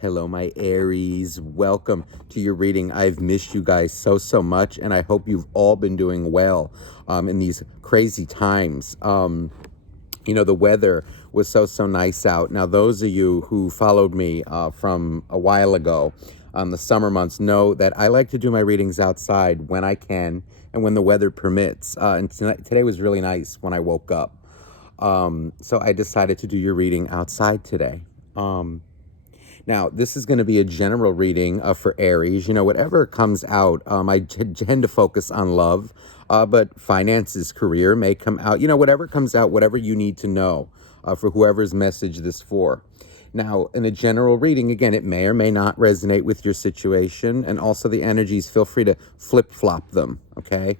Hello, my Aries. Welcome to your reading. I've missed you guys so much, and I hope you've all been doing well in these crazy times. The weather was so nice out. Now, those of you who followed me from a while ago, the summer months, know that I like to do my readings outside when I can and when the weather permits. And today was really nice when I woke up. So I decided to do your reading outside today. Now, this is going to be a general reading for Aries. Whatever comes out, I tend to focus on love, but finances, career may come out. Whatever comes out, whatever you need to know for whoever's message this for. Now, in a general reading, again, it may or may not resonate with your situation, and also the energies, feel free to flip-flop them, okay?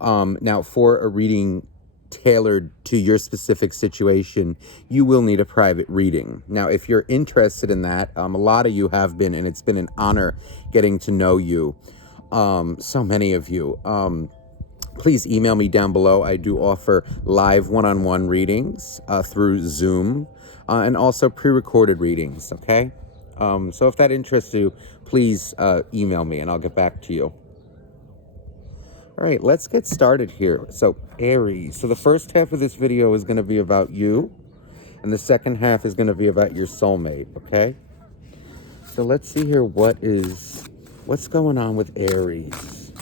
Now, for a reading tailored to your specific situation, you will need a private reading. Now, if you're interested in that, a lot of you have been, and it's been an honor getting to know you, so many of you. Please email me down below. I do offer live one-on-one readings through Zoom and also pre-recorded readings, okay? So if that interests you, please email me and I'll get back to you. All right, let's get started here. So, Aries. So the first half of this video is going to be about you, and the second half is going to be about your soulmate, okay? So let's see here what's going on with Aries.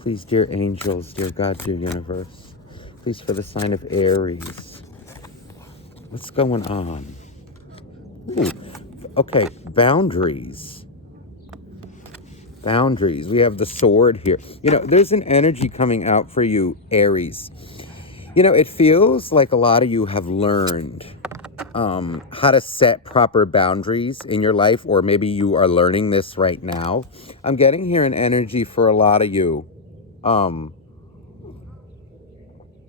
Please, dear angels, dear God, dear universe, please, for the sign of Aries. What's going on? Ooh, okay, boundaries. Boundaries. We have the sword here. There's an energy coming out for you, Aries. It feels like a lot of you have learned how to set proper boundaries in your life, or maybe you are learning this right now. I'm getting here an energy for a lot of you.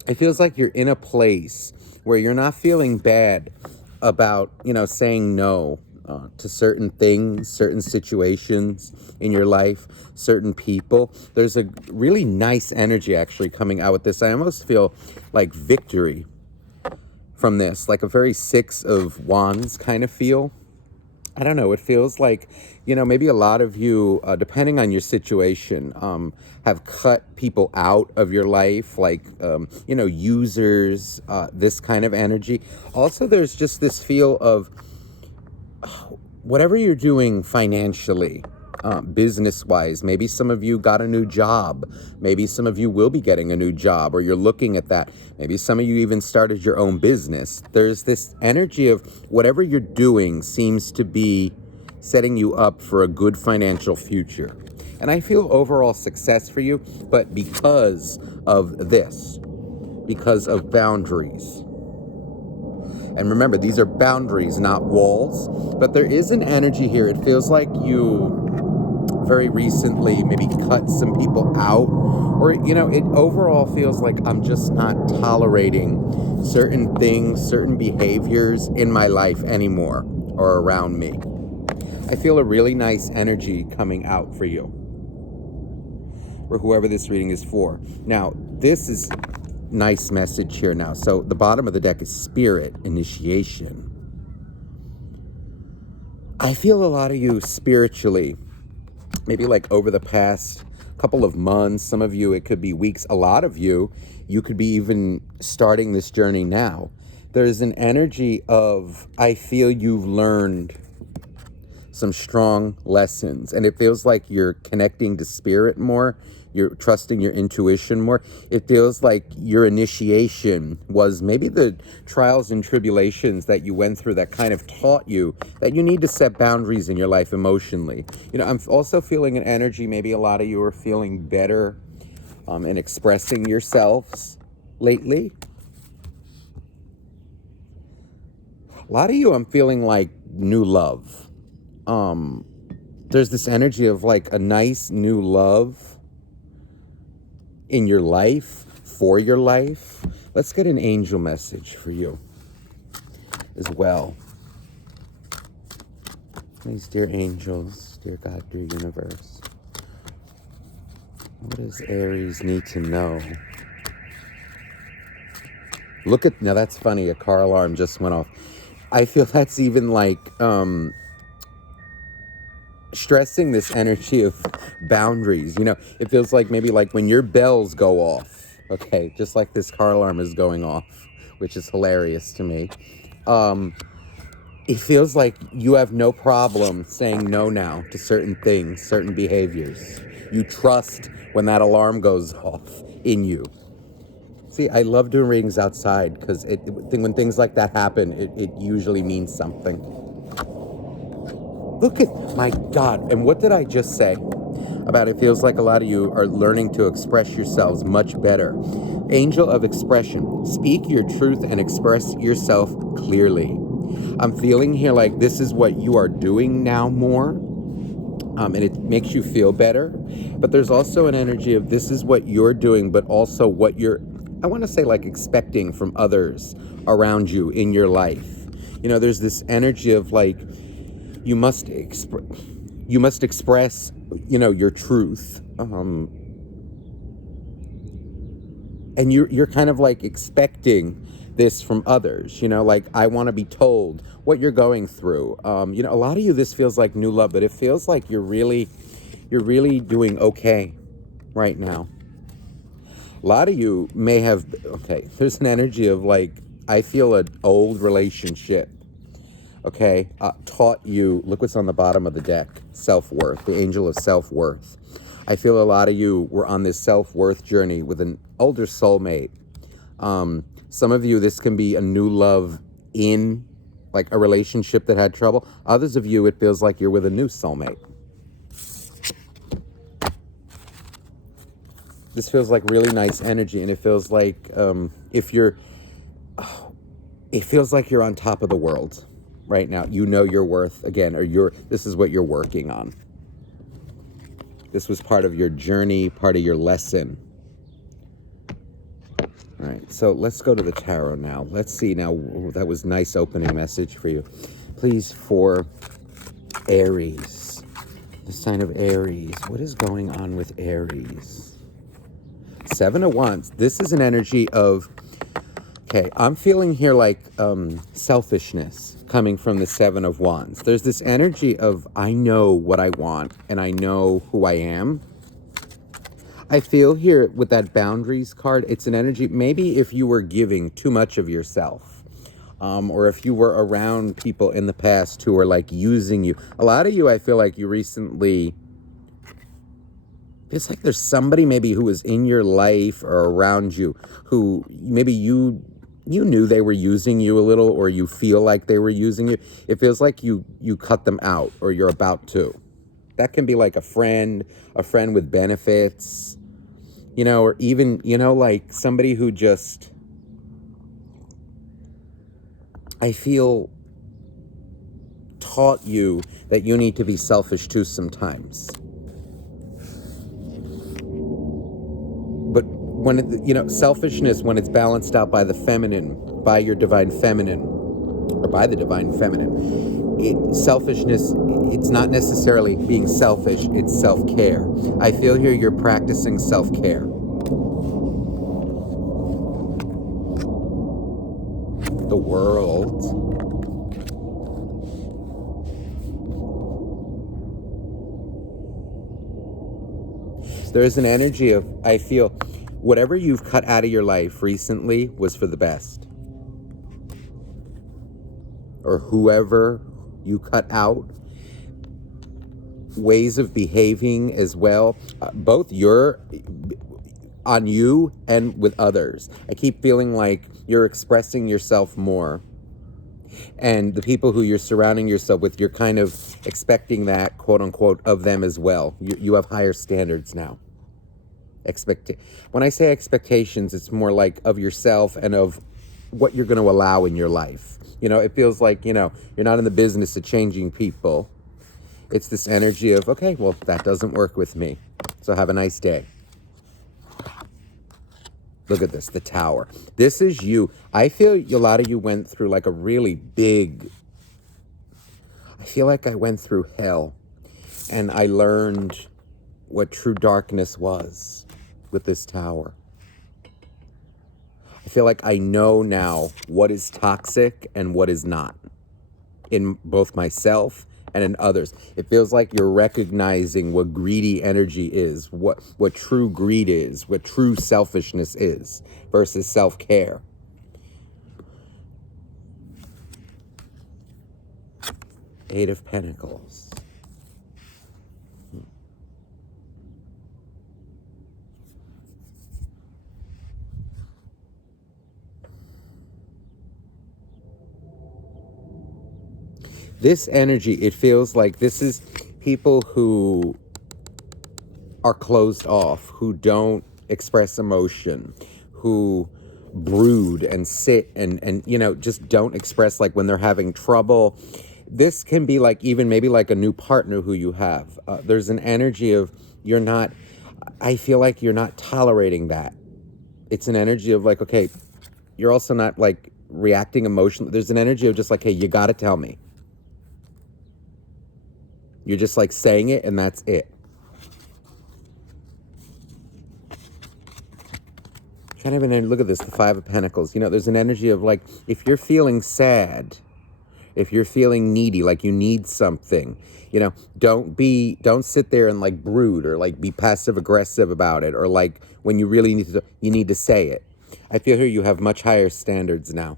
It feels like you're in a place where you're not feeling bad about, saying no to certain things, certain situations in your life, certain people. There's a really nice energy actually coming out with this. I almost feel like victory from this, like a very Six of Wands kind of feel. I don't know. It feels like, maybe a lot of you, depending on your situation, have cut people out of your life, like, users, this kind of energy. Also, there's just this feel of whatever you're doing financially, business-wise. Maybe some of you got a new job. Maybe some of you will be getting a new job, or you're looking at that. Maybe some of you even started your own business. There's this energy of whatever you're doing seems to be setting you up for a good financial future. And I feel overall success for you, but because of this, because of boundaries. And remember, these are boundaries, not walls. But there is an energy here. It feels like you very recently maybe cut some people out. Or, it overall feels like I'm just not tolerating certain things, certain behaviors in my life anymore or around me. I feel a really nice energy coming out for you, or whoever this reading is for. Now, this is nice message here now. So the bottom of the deck is Spirit, initiation. I feel a lot of you spiritually, maybe like over the past couple of months, some of you, it could be weeks, a lot of you, you could be even starting this journey now. There's an energy of, I feel you've learned some strong lessons, and it feels like you're connecting to spirit more. You're trusting your intuition more. It feels like your initiation was maybe the trials and tribulations that you went through that kind of taught you that you need to set boundaries in your life emotionally. I'm also feeling an energy, maybe a lot of you are feeling better in expressing yourselves lately. A lot of you, I'm feeling like new love. There's this energy of like a nice new love in your life, for your life. Let's get an angel message for you as well. Please, dear angels, dear God, dear universe, what does Aries need to know? Now that's funny, a car alarm just went off. I feel that's even like stressing this energy of boundaries. You know, it feels like maybe like when your bells go off, okay, just like this car alarm is going off, which is hilarious to me. It feels like you have no problem saying no now to certain things, certain behaviors. You trust when that alarm goes off in you. See, I love doing readings outside because when things like that happen, it usually means something. Look at, my God, and what did I just say about it? Feels like a lot of you are learning to express yourselves much better. Angel of expression, speak your truth and express yourself clearly. I'm feeling here like this is what you are doing now more, and it makes you feel better. But there's also an energy of this is what you're doing, but also what you're, I want to say, like expecting from others around you in your life. You know, there's this energy of like, you must express, you know, your truth. And you're kind of like expecting this from others, you know, like I want to be told what you're going through. You know, a lot of you, this feels like new love, but it feels like you're really doing okay right now. A lot of you may have, okay, there's an energy of like, I feel an old relationship, okay, taught you, look what's on the bottom of the deck, self-worth, the angel of self-worth. I feel a lot of you were on this self-worth journey with an older soulmate. Some of you, this can be a new love in like a relationship that had trouble. Others of you, it feels like you're with a new soulmate. This feels like really nice energy, and it feels like it feels like you're on top of the world right now. You know your worth again, or this is what you're working on. This was part of your journey, part of your lesson. All right, so let's go to the tarot now. Let's see now. Ooh, that was nice opening message for you. Please, for Aries, the sign of Aries. What is going on with Aries? Seven of Wands. This is an energy of, okay, I'm feeling here like selfishness coming from the Seven of Wands. There's this energy of, I know what I want and I know who I am. I feel here with that boundaries card, it's an energy, maybe if you were giving too much of yourself, or if you were around people in the past who were like using you. A lot of you, I feel like you recently, it's like there's somebody maybe who was in your life or around you who maybe you knew they were using you a little, or you feel like they were using you. It feels like you cut them out, or you're about to. That can be like a friend with benefits, you know, or even, you know, like somebody who just, I feel, taught you that you need to be selfish too sometimes. But when, you know, selfishness, when it's balanced out by the feminine, by your divine feminine, or by the divine feminine, selfishness, it's not necessarily being selfish, it's self-care. I feel here you're practicing self-care. The world. There's an energy of, I feel, whatever you've cut out of your life recently was for the best. Or whoever you cut out, ways of behaving as well, both on you and with others. I keep feeling like you're expressing yourself more. And the people who you're surrounding yourself with, you're kind of expecting that, quote unquote, of them as well. You have higher standards now. When I say expectations, it's more like of yourself and of what you're going to allow in your life. You know, it feels like, you know, you're not in the business of changing people. It's this energy of, okay, well, that doesn't work with me, so have a nice day. Look at this, the Tower. This is you. I feel a lot of you went through like a really big, I feel like I went through hell, and I learned what true darkness was with this Tower. I feel like I know now what is toxic and what is not, in both myself and in others. It feels like you're recognizing what greedy energy is, what true greed is, what true selfishness is versus self-care. Eight of Pentacles. This energy, it feels like this is people who are closed off, who don't express emotion, who brood and sit and just don't express, like when they're having trouble. This can be like even maybe like a new partner who you have. There's an energy of I feel like you're not tolerating that. It's an energy of like, okay, you're also not like reacting emotionally. There's an energy of just like, hey, you got to tell me. You're just like saying it and that's it. Kind of look at this, the Five of Pentacles. There's an energy of like, if you're feeling sad, if you're feeling needy, like you need something, don't sit there and like brood or like be passive aggressive about it, or like when you really need to say it. I feel here you have much higher standards now.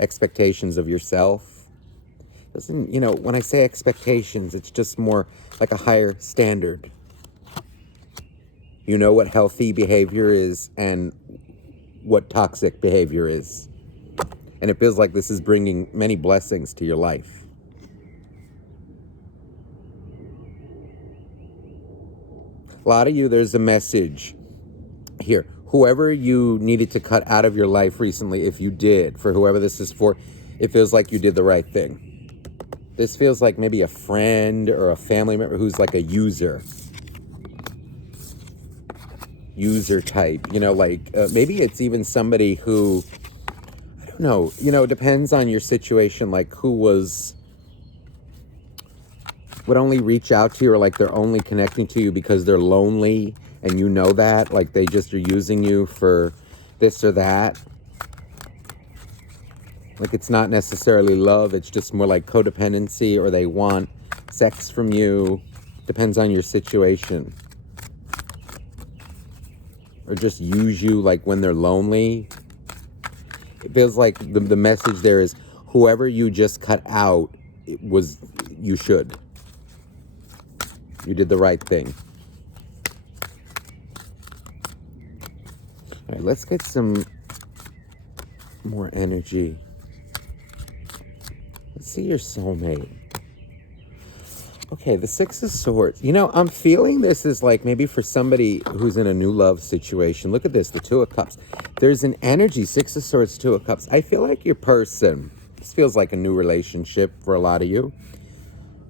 Expectations of yourself. When I say expectations, it's just more like a higher standard. You know what healthy behavior is and what toxic behavior is. And it feels like this is bringing many blessings to your life. A lot of you, there's a message here. Whoever you needed to cut out of your life recently, if you did, for whoever this is for, it feels like you did the right thing. This feels like maybe a friend or a family member who's like a user type, maybe it's even somebody who, I don't know, it depends on your situation, like who would only reach out to you, or like they're only connecting to you because they're lonely and you know that, like they just are using you for this or that. Like it's not necessarily love, it's just more like codependency, or they want sex from you. Depends on your situation. Or just use you like when they're lonely. It feels like the message there is whoever you just cut out, you should. You did the right thing. All right, let's get some more energy. Let's see your soulmate. Okay, the Six of Swords. I'm feeling this is like maybe for somebody who's in a new love situation. Look at this, the Two of Cups. There's an energy, Six of Swords, Two of Cups. I feel like your person, this feels like a new relationship for a lot of you.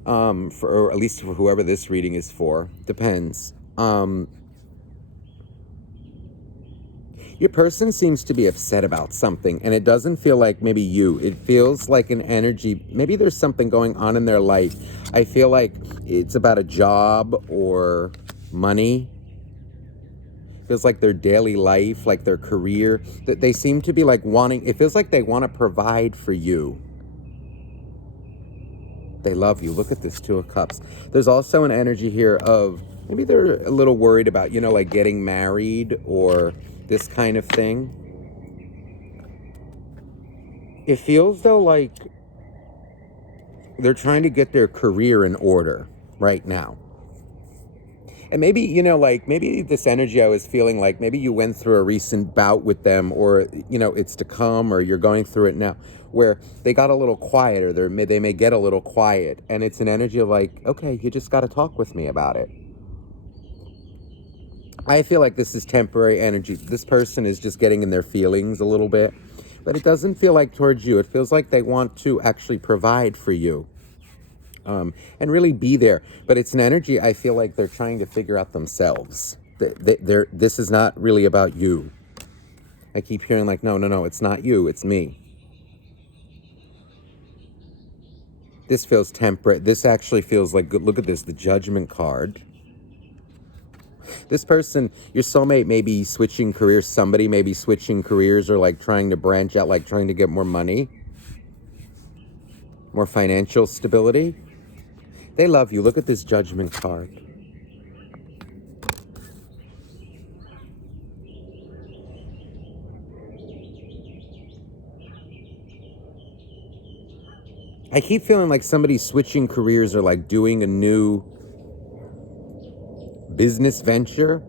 Or at least for whoever this reading is for. Depends. Your person seems to be upset about something, and it doesn't feel like maybe you. It feels like an energy. Maybe there's something going on in their life. I feel like it's about a job or money. It feels like their daily life, like their career. That they seem to be like wanting, it feels like they want to provide for you. They love you. Look at this Two of Cups. There's also an energy here of maybe they're a little worried about, like getting married or this kind of thing. It feels though like they're trying to get their career in order right now. And maybe, maybe this energy I was feeling like maybe you went through a recent bout with them, or, it's to come, or you're going through it now, where they got a little quieter. They may get a little quiet. And it's an energy of like, okay, you just got to talk with me about it. I feel like this is temporary energy. This person is just getting in their feelings a little bit. But it doesn't feel like towards you. It feels like they want to actually provide for you. And really be there. But it's an energy I feel like they're trying to figure out themselves. This is not really about you. I keep hearing like, no, it's not you, it's me. This feels temperate. This actually feels like, look at this, the Judgment card. This person, your soulmate may be switching careers. Somebody may be switching careers or like trying to branch out, like trying to get more money, more financial stability. They love you. Look at this Judgment card. I keep feeling like somebody's switching careers or like doing a new business venture,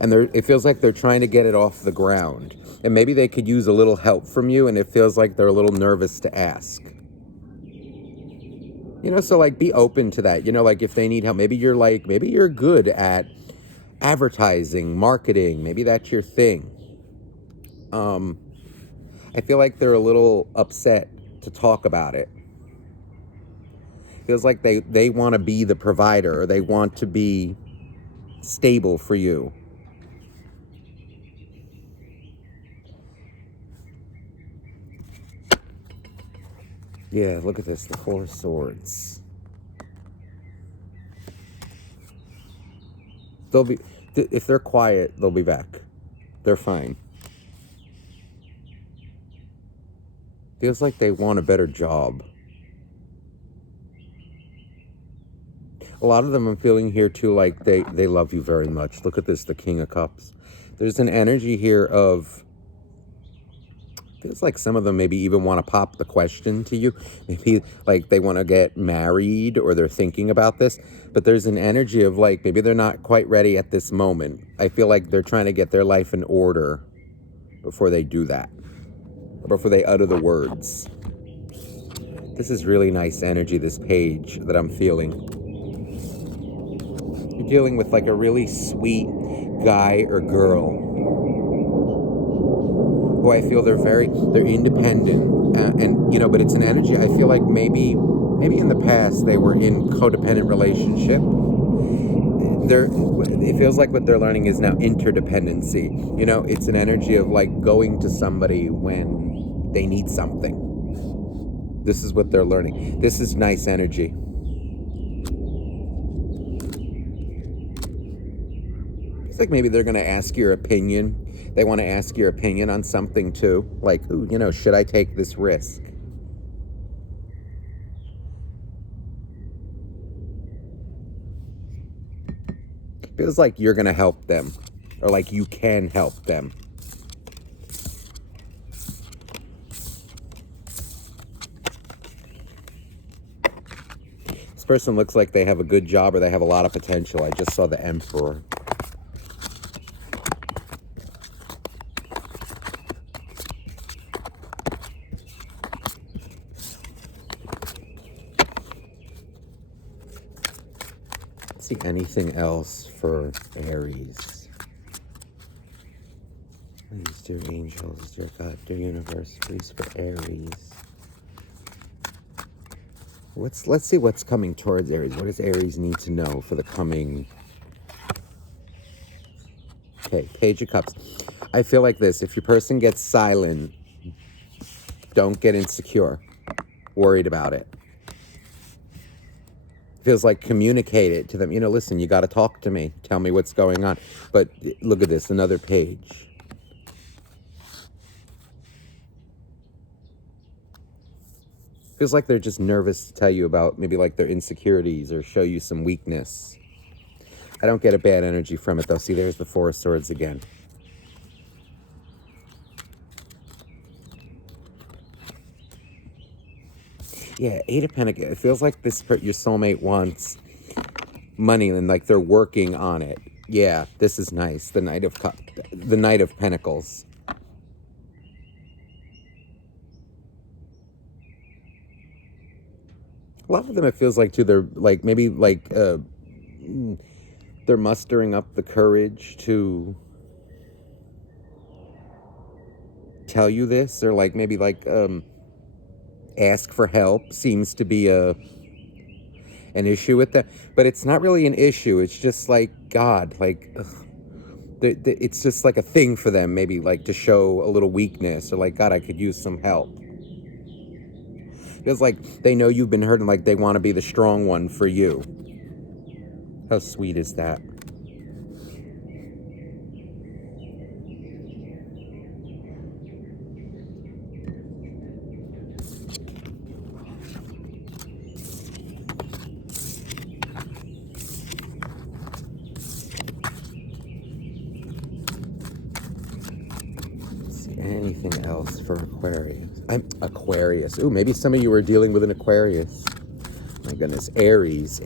and it feels like they're trying to get it off the ground. And maybe they could use a little help from you, and it feels like they're a little nervous to ask. You know, so like be open to that. You know, like if they need help, maybe you're good at advertising, marketing. Maybe that's your thing. I feel like they're a little upset to talk about it. Feels like they want to be the provider, or they want to be stable for you. Yeah, look at this, the Four of Swords. They'll be, if they're quiet, they'll be back. They're fine. Feels like they want a better job. A lot of them I'm feeling here too, like they love you very much. Look at this, the King of Cups. There's an energy here of, feels like some of them maybe even want to pop the question to you. Maybe like they want to get married, or they're thinking about this. But there's an energy of like, maybe they're not quite ready at this moment. I feel like they're trying to get their life in order before they do that, or before they utter the words. This is really nice energy, this page that I'm feeling. You're dealing with like a really sweet guy or girl who I feel they're independent, and you know, but it's an energy. I feel like maybe in the past they were in codependent relationship. It feels like what they're learning is now interdependency. You know, it's an energy of like going to somebody when they need something. This is what they're learning. This is nice energy. It's like maybe they're going to ask your opinion. They want to ask your opinion on something too. Like, ooh, you know, should I take this risk? Feels like you're going to help them, or like you can help them. This person looks like they have a good job, or they have a lot of potential. I just saw the Emperor. See anything else for Aries? Please, dear angels, dear God, dear universe, please for Aries. Let's see what's coming towards Aries. What does Aries need to know for the coming? Okay, Page of Cups. I feel like this. If your person gets silent, don't get insecure, worried about it. Feels like communicate it to them. You know, listen, you got to talk to me. Tell me what's going on. But look at this, another page. Feels like they're just nervous to tell you about maybe like their insecurities or show you some weakness. I don't get a bad energy from it though. See, there's the Four of Swords again. Yeah, Eight of Pentacles. It feels like your soulmate wants money, and like they're working on it. Yeah, this is nice. The Knight of Pentacles. A lot of them, it feels like too, they're like maybe like they're mustering up the courage to tell you this, or like maybe like ask for help. Seems to be an issue with that, but it's not really an issue. It's just like, God, like it's just like a thing for them, maybe like to show a little weakness, or like, God, I could use some help. Feels like they know you've been hurt, and like they want to be the strong one for you. How sweet is that? else for Aquarius? Aquarius. Ooh, maybe some of you are dealing with an Aquarius. My goodness. Aries.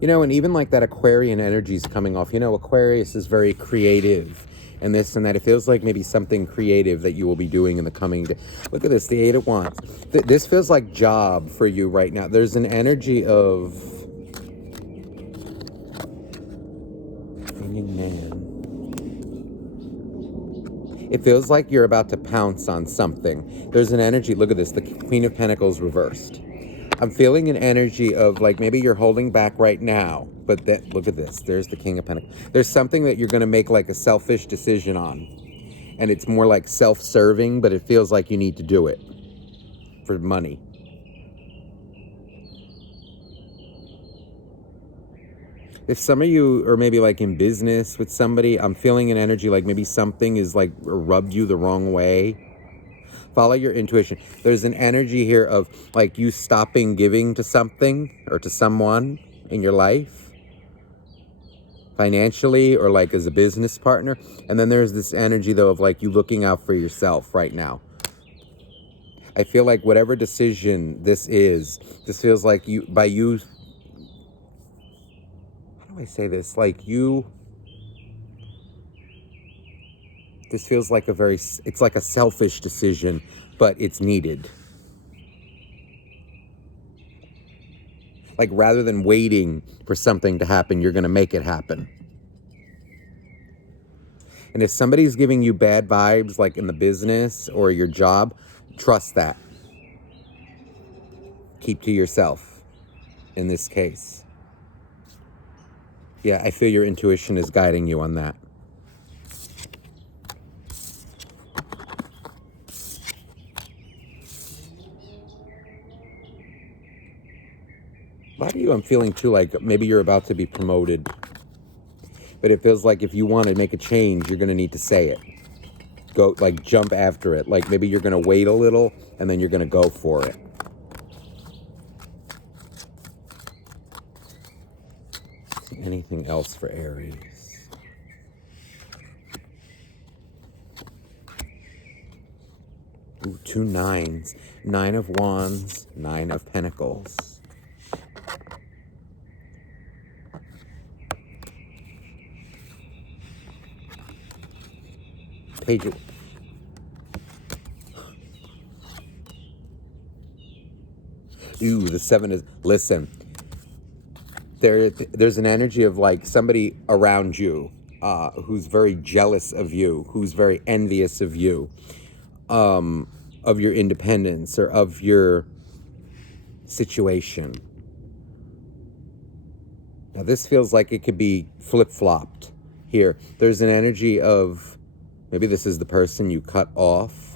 You know, and even like that Aquarian energy is coming off. You know, Aquarius is very creative and this and that. It feels like maybe something creative that you will be doing in the coming day. Look at this, the Eight of Wands. This feels like job for you right now. There's an energy of... It feels like you're about to pounce on something. There's an energy, look at this, the Queen of Pentacles reversed. I'm feeling an energy of like maybe you're holding back right now, but that, look at this, there's the King of Pentacles. There's something that you're going to make like a selfish decision on, and it's more like self-serving, but it feels like you need to do it for money. If some of you are maybe like in business with somebody, I'm feeling an energy like maybe something is like rubbed you the wrong way. Follow your intuition. There's an energy here of like you stopping giving to something or to someone in your life, financially or like as a business partner. And then there's this energy though of like you looking out for yourself right now. I feel like whatever decision this is, this feels like you, by you, how do I say this? Like you, this feels like a very, it's like a selfish decision, but it's needed. Like rather than waiting for something to happen, you're going to make it happen. And if somebody's giving you bad vibes, like in the business or your job, trust that. Keep to yourself in this case. Yeah, I feel your intuition is guiding you on that. A lot of you, I'm feeling too, like maybe you're about to be promoted. But it feels like if you want to make a change, you're going to need to say it. Go, like, jump after it. Like, maybe you're going to wait a little, and then you're going to go for it. Anything else for Aries? Ooh, 2 nines. 9 of Wands, 9 of Pentacles. Page of... Ooh, the 7 is... Listen, there's an energy of like somebody around you who's very jealous of you, who's very envious of you, of your independence or of your situation. Now this feels like it could be flip-flopped here. There's an energy of maybe this is the person you cut off.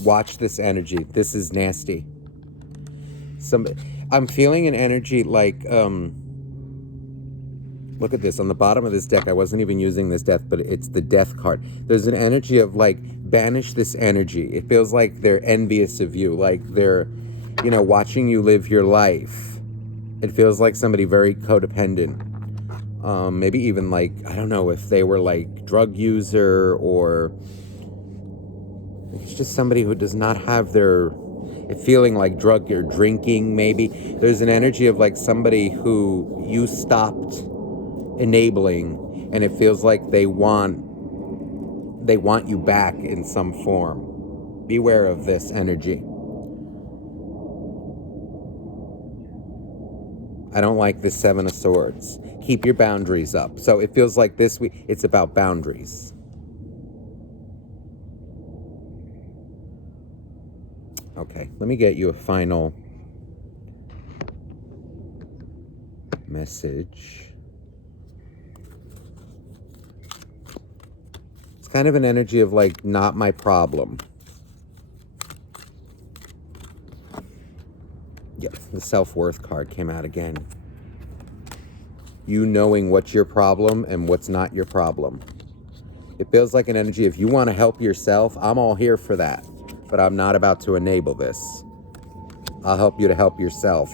Watch this energy. This is nasty. I'm feeling an energy like, look at this. On the bottom of this deck, I wasn't even using this death, but it's the death card. There's an energy of like, banish this energy. It feels like they're envious of you. Like they're, you know, watching you live your life. It feels like somebody very codependent. Maybe even like, I don't know if they were like drug user or it's just somebody who does not have their feeling like drug or drinking. Maybe there's an energy of like somebody who you stopped enabling and it feels like they want you back in some form. Beware of this energy. I don't like the 7 of Swords. Keep your boundaries up. So it feels like this week it's about boundaries. Okay, let me get you a final message. It's kind of an energy of like, not my problem. Yes, the self-worth card came out again. You knowing what's your problem and what's not your problem. It feels like an energy, if you want to help yourself, I'm all here for that. But I'm not about to enable this. I'll help you to help yourself.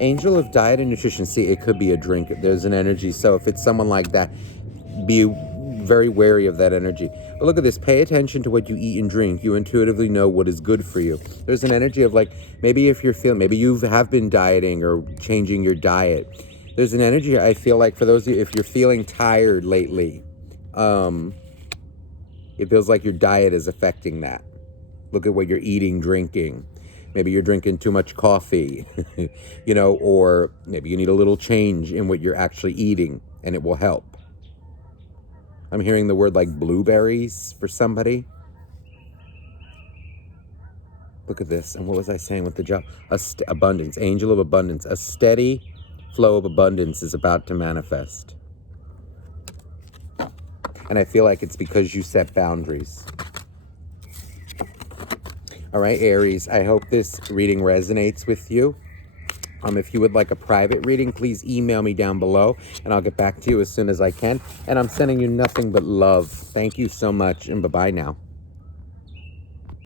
Angel of diet and nutrition. See, it could be a drink. There's an energy. So if it's someone like that, be very wary of that energy. But look at this. Pay attention to what you eat and drink. You intuitively know what is good for you. There's an energy of like, maybe if you're feeling, maybe you have been dieting or changing your diet. There's an energy, I feel like, for those of you, if you're feeling tired lately, it feels like your diet is affecting that. Look at what you're eating, drinking. Maybe you're drinking too much coffee, you know, or maybe you need a little change in what you're actually eating, and it will help. I'm hearing the word like blueberries for somebody. Look at this. And what was I saying with the job? Abundance, angel of abundance. A steady flow of abundance is about to manifest. And I feel like it's because you set boundaries. All right, Aries, I hope this reading resonates with you. If you would like a private reading, please email me down below, and I'll get back to you as soon as I can. And I'm sending you nothing but love. Thank you so much, and bye-bye now.